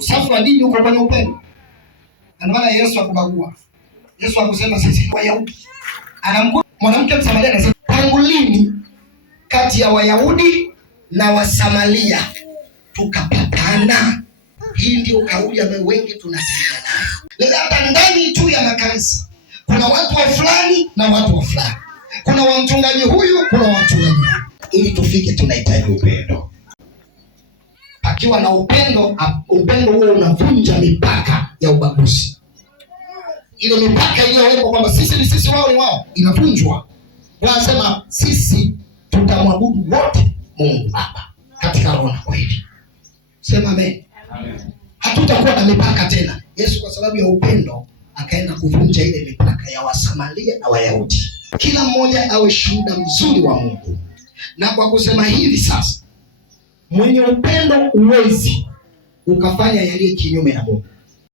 Usafi wa dini uko kwenye upendo. Na maana Yesu akubagua. Yesu akusema sisi ni Wayahudi. Anamkuta mwanamke Msamaria anasema, tangu lini kati ya Wayahudi na Wasamaria tukapatana? Hii ndio kauli ambayo wengi tunasema nayo. Hata ndani tu ya makanisa kuna watu wa fulani na watu wa fulani. Kuna wa mchungaji huyu, kuna wa mchungaji. Ili tufike tunahitaji upendo. Akiwa na upendo, upendo huo unavunja mipaka ya ubaguzi. Ile mipaka iliyowekwa kwamba sisi ni sisi, wao ni wao, inavunjwa. Wanasema sisi tutamwabudu wote Mungu Baba katika roho na kweli. Sema amen. Amen. Hatutakuwa na mipaka tena. Yesu kwa sababu ya upendo akaenda kuvunja ile mipaka ya Wasamaria na Wayahudi. Kila mmoja awe shuhuda mzuri wa Mungu. Na kwa kusema hivi sasa, mwenye upendo uwezi ukafanya yaliyo kinyume na Mungu.